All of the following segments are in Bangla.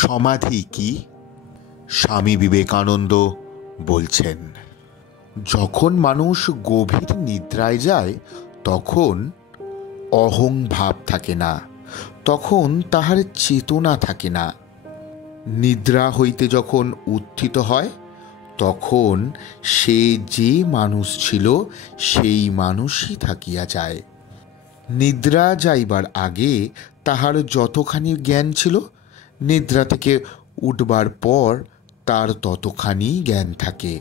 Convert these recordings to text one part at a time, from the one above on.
সমাধি কি? স্বামী বিবেকানন্দ বলছেন, যখন মানুষ গভীর নিদ্রায় যায় তখন অহং ভাব থাকে না, তখন তাহার চেতনা থাকে না। নিদ্রা হইতে যখন উত্থিত হয় তখন সে যে মানুষ ছিল সেই মানুষই থাকিয়া যায়। নিদ্রা যাইবার আগে তাহার যতখানি জ্ঞান ছিল, নিদ্রা থেকে উঠবার পর তার ততখানি জ্ঞান থাকে।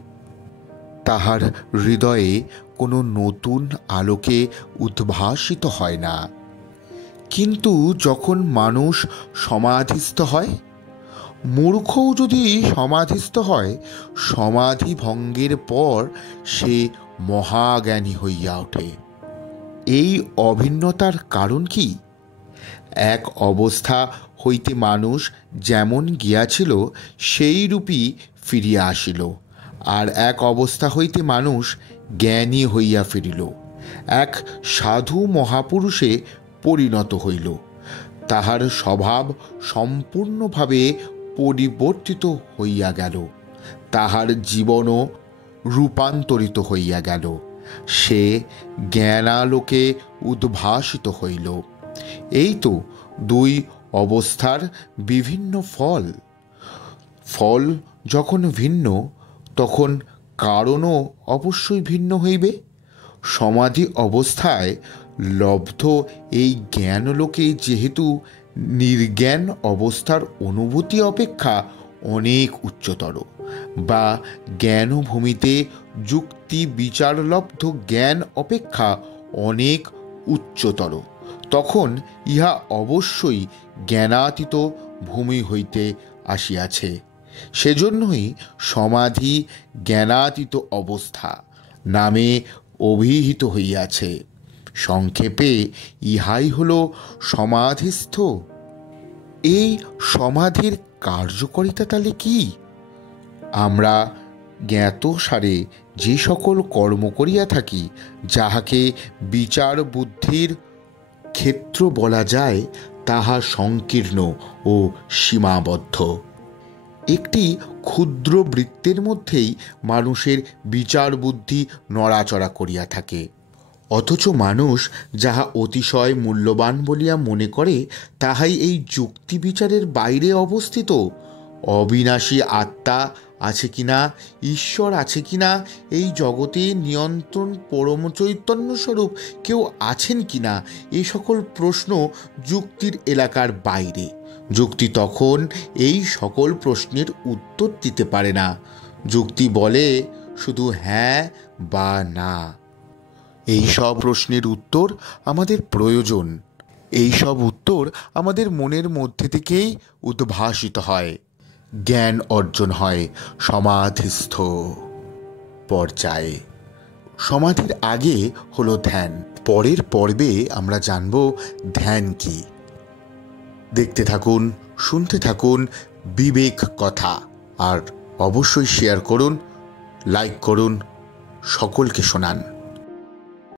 তাহার হৃদয়ে কোনো নতুন আলোকে উদ্ভাসিত হয় না। কিন্তু যখন মানুষ সমাধিস্থ হয়, মূর্খও যদি সমাধিস্থ হয়, সমাধি ভঙ্গের পর সে মহাজ্ঞানী হইয়া ওঠে। এই অভিন্নতার কারণ কি? এক অবস্থা হইতে মানুষ যেমন গিয়াছিল সেই রূপই ফিরিয়া আসিল, আর এক অবস্থা হইতে মানুষ জ্ঞানী হইয়া ফিরিল, এক সাধু মহাপুরুষে পরিণত হইল। তাহার স্বভাব সম্পূর্ণভাবে পরিবর্তিত হইয়া গেল, তাহার জীবনও রূপান্তরিত হইয়া গেল। সে জ্ঞানালোকে উদ্ভাসিত হইল। এই তো দুই অবস্থার বিভিন্ন ফল। ফল যখন ভিন্ন, তখন কারণও অবশ্যই ভিন্ন হইবে। সমাধি অবস্থায় লব্ধ এই জ্ঞানলোকে যেহেতু নির্জ্ঞান অবস্থার অনুভূতি অপেক্ষা অনেক উচ্চতর, বা জ্ঞানভূমিতে যুক্তি বিচারলব্ধ জ্ঞান অপেক্ষা অনেক উচ্চতর, তখন ইহা অবশ্যই জ্ঞানাতীত ভূমি হইতে আসিয়াছে। সেজন্যই সমাধি জ্ঞানাতীত অবস্থা নামে অভিহিত হইয়াছে। সংক্ষেপে ইহাই হল সমাধিস্থ। এই সমাধির কার্যকারিতা তাহলে কি? আমরা জ্ঞাতসারে যে সকল কর্ম করিয়া থাকি, যাহাকে বিচার বুদ্ধির ক্ষেত্র বলা যায়, তাহা সংকীর্ণ ও সীমাবদ্ধ। একটি ক্ষুদ্র বৃত্তের মধ্যেই মানুষের বিচার বুদ্ধি নড়াচড়া করিয়া থাকে। অথচ মানুষ যাহা অতিশয় মূল্যবান বলিয়া মনে করে, তাহাই এই যুক্তি বিচারের বাইরে অবস্থিত। অবিনাশী আত্মা আছে কিনা, ঈশ্বর আছে কিনা, এই জগতে নিয়ন্ত্রণ পরম চৈতন্য স্বরূপ কেউ আছেন কিনা, এই সকল প্রশ্ন যুক্তির এলাকার বাইরে। যুক্তি তখন এই সকল প্রশ্নের উত্তর দিতে পারে না। যুক্তি বলে শুধু হ্যাঁ বা না। এই সব প্রশ্নের উত্তর আমাদের প্রয়োজন। এই সব উত্তর আমাদের মনের মধ্যে থেকেই উদ্ভাসিত হয়। জ্ঞান অর্জন হয় সমাধিস্থ পর্যায়ে। সমাধির আগে হলো ধ্যান। পরের পর্বে আমরা জানব ধ্যান কি। দেখতে থাকুন, শুনতে থাকুন বিবেক কথা, আর অবশ্যই শেয়ার করুন, লাইক করুন, সকলকে শোনান।